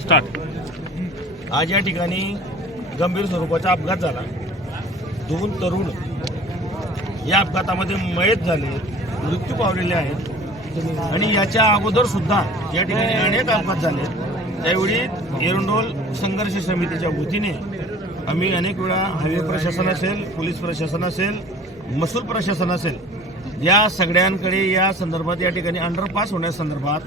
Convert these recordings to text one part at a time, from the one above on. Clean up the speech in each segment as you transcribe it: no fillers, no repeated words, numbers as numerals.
Start. आज या ठिकाणी गंभीर स्वरूपाचा अपघात झाला। 2 तरुण या अपघातामध्ये मयत झाले, मृत्यू पावलेले आहेत आणि याच्या अगोदर सुद्धा या ठिकाणी अनेक अपघात झाले। त्यावेळी एरंडोल संघर्ष समितीच्या वतीने आम्ही अनेक वेळा हायवे प्रशासन असेल, पोलीस प्रशासन असेल, महसूल प्रशासन असेल, या सगळ्यांकडे या संदर्भात या ठिकाणी अंडरपास होण्यासंदर्भात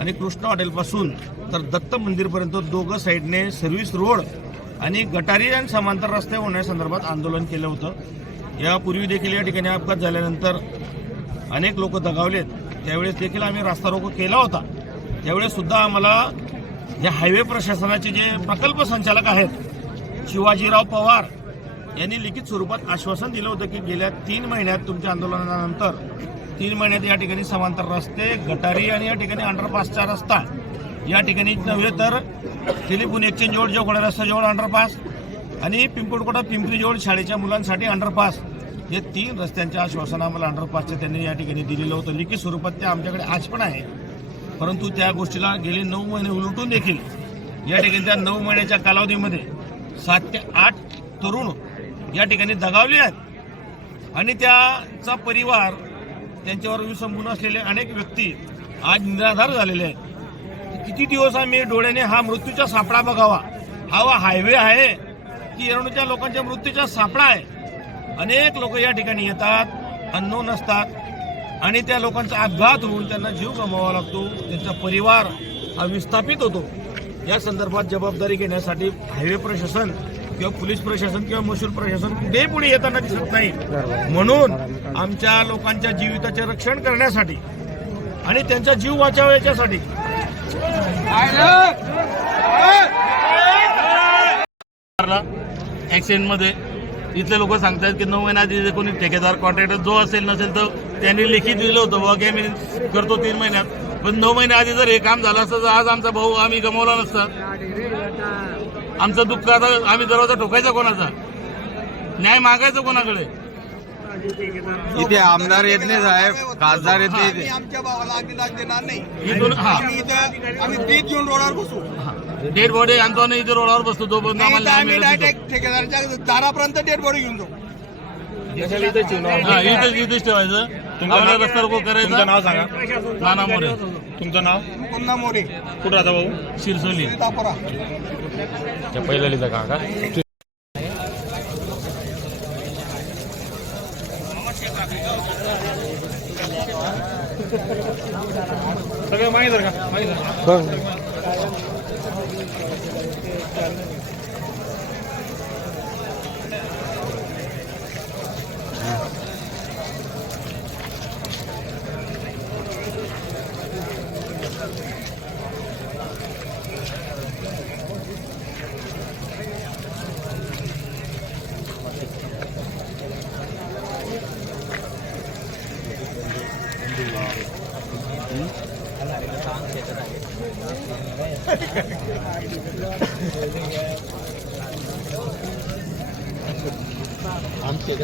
आणि कृष्ण हॉटेलपासून तर दत्त मंदिरपर्यंत दोघं साईडने सर्व्हिस रोड आणि गटारी आणि समांतर रस्ते होण्यासंदर्भात आंदोलन केलं होतं। यापूर्वी देखील या ठिकाणी अपघात झाल्यानंतर अनेक लोक दगावलेत, त्यावेळेस देखील आम्ही रास्ता रोको केला होता। त्यावेळेस सुद्धा आम्हाला या हायवे प्रशासनाचे जे प्रकल्प संचालक आहेत शिवाजीराव पवार यांनी लिखित स्वरूपात आश्वासन दिलं होतं की गेल्या 3 महिन्यात तुमच्या आंदोलनानंतर 3 महिन्यात या ठिकाणी समांतर रस्ते, गटारी आणि या ठिकाणी अंडरपासचा रस्ता, या ठिकाणी नव्हे तर टेलिफोन एक्सचेंज जवळ जोगोडा रस्त्याजवळ अंडरपास आणि पिंपळकोटा पिंपरी जवळ शाळेच्या मुलांसाठी अंडरपास, हे 3 रस्त्यांचे आश्वासन आम्हाला अंडरपासचे त्यांनी या ठिकाणी दिलेलं होतं। लिखित स्वरूपात ते आमच्याकडे आज पण आहे, परंतु त्या गोष्टीला गेले 9 महिने उलटून देखील या ठिकाणी त्या 9 महिन्याच्या कालावधीमध्ये 7 ते 8 तरुण या ठिकाणी दगावले आहेत आणि त्याचा परिवार, त्यांच्यावर विसंबून असलेले अनेक व्यक्ती आज निराधार झालेले आहेत। किती दिवस आम्ही डोळ्याने हा मृत्यूचा सापळा बघावा? हा हायवे आहे की एरंडोलच्या लोकांच्या मृत्यूचा सापळा आहे? अनेक लोक या ठिकाणी येतात, अननोन असतात आणि त्या लोकांचा अपघात होऊन त्यांना जीव गमवावा लागतो, त्यांचा परिवार हा विस्थापित होतो। या संदर्भात जबाबदारी घेण्यासाठी हायवे प्रशासन किंवा पोलीस प्रशासन किंवा महसूल प्रशासन कुठेही पुढे येताना दिसत नाही। म्हणून आमच्या लोकांच्या जीविताचे रक्षण करण्यासाठी आणि त्यांचा जीव वाचावा याच्यासाठी ऍक्सिडेंट मध्ये इथले लोक सांगतात की 9 महिन्यात कोणी ठेकेदार कॉन्ट्रॅक्टर जो असेल नसेल तर त्यांनी लिखित दिलं होतं बाबा की आम्ही करतो 3 महिन्यात, पण 9 महिन्या आधी जर हे काम झालं असतं तर आज आमचा भाऊ आम्ही गमावला नसता। आमचं दुःख आता आम्ही दरवाजा ठोकायचा कोणाचा? न्याय मागायचा कोणाकडे? इथे आमदार येत नाही साहेब, खासदार येत नाही। आमच्या भावाला अगदी देणार नाही। इथून आम्ही 20 जून रोडवर बसू, डेड बॉडी आणतो ना इथे रोडावर बसतो, तो बंद आम्हाला आम्ही डायरेक्ट ठेकेदाराच्या दारापर्यंत डेड बॉडी घेऊन जाऊ। इथेच ठेवायचं, आम्हाला रस्ता रोको करायचं। तुमचं नाव सांगा। नाना मोरे। तुमचं नाव? पुन्हा मोरे। कुठं राहता भाऊ? शिरसोली। तापरा। पहिल्या लिहिता का? सगळं माहिती आहे का? माहिती आहे। आमचे